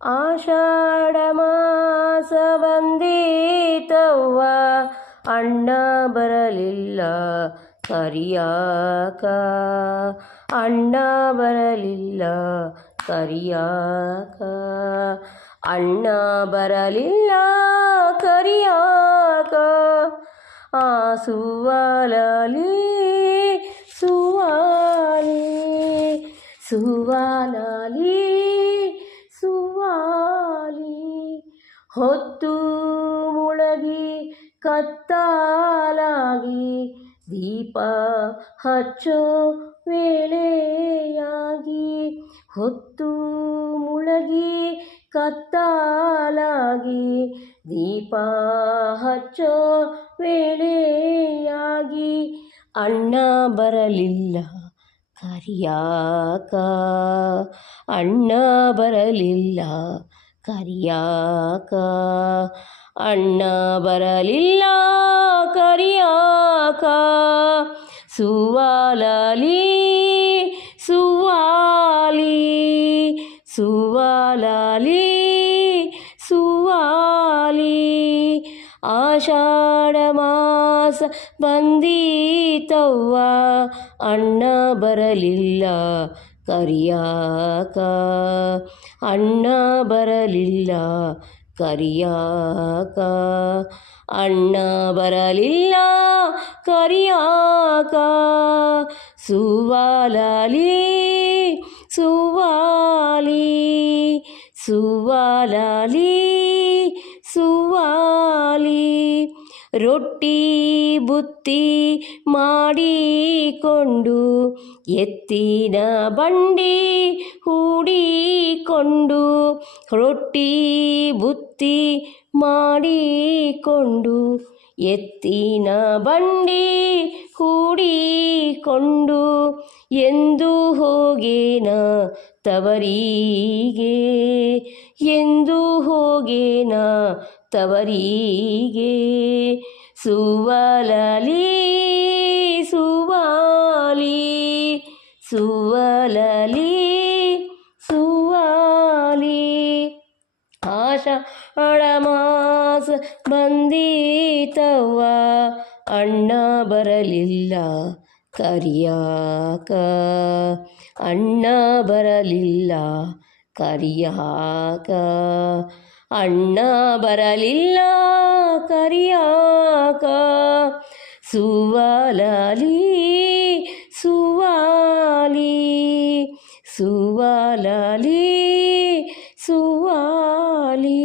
ಆಷಾಢ ಮಾಸ ಬಂದೀತವ್ವ ಅಣ್ಣ ಬರಲಿಲ್ಲ ಕರಿಯಾಕ ಅಣ್ಣ ಬರಲಿಲ್ಲ ಕರಿಯಾಕ ಅಣ್ಣ ಬರಲಿಲ್ಲ ಕರಿಯಾಕ ಆ ಸುವಾಲಲಿ ಸುವಾಲಿ ಸುವಾಲಲಿ. ಹೊತ್ತು ಮುಳಗಿ ಕತ್ತಾಲಾಗಿ ದೀಪ ಹಚ್ಚೋ ವೇಳೆಯಾಗಿ ಹೊತ್ತು ಮುಳಗಿ ಕತ್ತಾಲಾಗಿ ದೀಪ ಹಚ್ಚೋ ವೇಳೆಯಾಗಿ ಅಣ್ಣ ಬರಲಿಲ್ಲ. ಕರಿಯಾಕ ಅಣ್ಣ ಬರಲಿಲ್ಲ. ಕರಿಯಾಕ? ಅಣ್ಣ ಬರಲಿಲ್ಲ ಕರಿಯಾಕ? ಸುವಾಲಲಿ ಸುವಾಲಿ ಸುವಾಲಲಿ ಸುವಾಲಿ. ಆಷಾಢ ಮಾಸ ಬಂದೀತವ್ವ ಅಣ್ಣ ಬರಲಿಲ್ಲ ಕರಿಯಾಕ ಅಣ್ಣ ಬರಲಿಲ್ಲ ಕರಿಯಾಕ ಅಣ್ಣ ಬರಲಿಲ್ಲ ಕರಿಯಾಕ ಸುವಾಲಲಿ ಸುವಾಲಿ ಸುವಾಲಲಿ ಸುವಾಲಿ ರೊಟ್ಟಿ ಬುತ್ತಿ ಮಾಡಿಕೊಂಡು ಎತ್ತಿನ ಬಂಡಿ ಹೂಡಿಕೊಂಡು ರೊಟ್ಟಿ ಬುತ್ತಿ ಮಾಡಿಕೊಂಡು ಎತ್ತಿನ ಬಂಡಿ ಹೂಡಿಕೊಂಡು ಎಂದು ಹೋಗೇನ ತವರಿಗೆ? ಎಂದು ಹೋಗೇನ ತವರಿಗೆ ಸುವಲಲಿ ಸುವಾಲಿ ಸುವಲಲಿ ಸುವಾಲಿ. ಆಶ ಅಳಮಾಸ ಬಂದೀತವ್ವ ಅಣ್ಣ ಬರಲಿಲ್ಲ ಕರಿಯಾಕ. ಅಣ್ಣ ಬರಲಿಲ್ಲ ಕರಿಯಾಕ. ಅಣ್ಣ ಬರಲಿಲ್ಲ ಕರಿಯಾಕ. ಸುವಾಲಲಿ ಸುವಾಲಿ ಸುವಾಲಲಿ ಸುವಾಲಿ.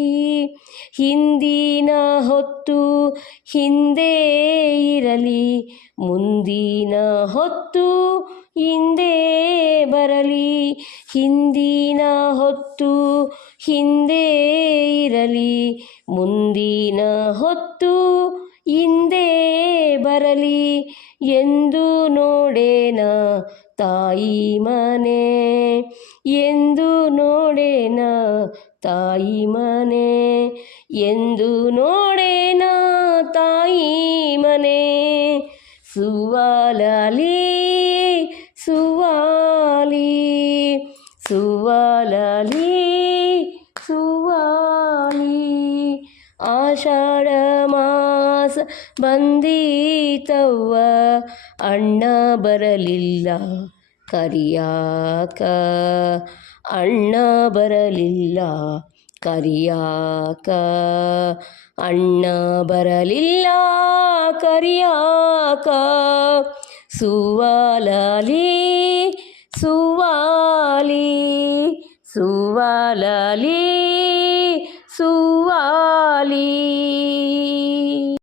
ಹಿಂದಿನ ಹೊತ್ತು ಹಿಂದೆ ಇರಲಿ ಮುಂದಿನ ಹೊತ್ತು ಹಿಂದೆ ಬರಲಿ, ಹಿಂದಿನ ಹೊತ್ತು ಹಿಂದೆ ಇರಲಿ, ಮುಂದಿನ ಹೊತ್ತು ಹಿಂದೆ ಬರಲಿ ಎಂದು ನೋಡೇನ ತಾಯಿ ಮನೆ, ಎಂದು ನೋಡೇನ ತಾಯಿ ಮನೆ, ಎಂದು ನೋಡೇನ ತಾಯಿ ಮನೆ. ಸುವಾಲಲಿ ಸುವಾಲಿ, ಸುವಾಲಲಿ, ಸುವಾಲಿ. ಆಷಾಢ ಮಾಸ ಬಂದೀತವ್ವ, ಅಣ್ಣ ಬರಲಿಲ್ಲ ಕರಿಯಾಕ. ಅಣ್ಣ ಬರಲಿಲ್ಲ ಕರಿಯಾಕ. ಅಣ್ಣ ಬರಲಿಲ್ಲ ಕರಿಯಾಕ. ಸುವಾಲಲಿ ಸುವಾಲಿ ಸುವಾಲಲಿ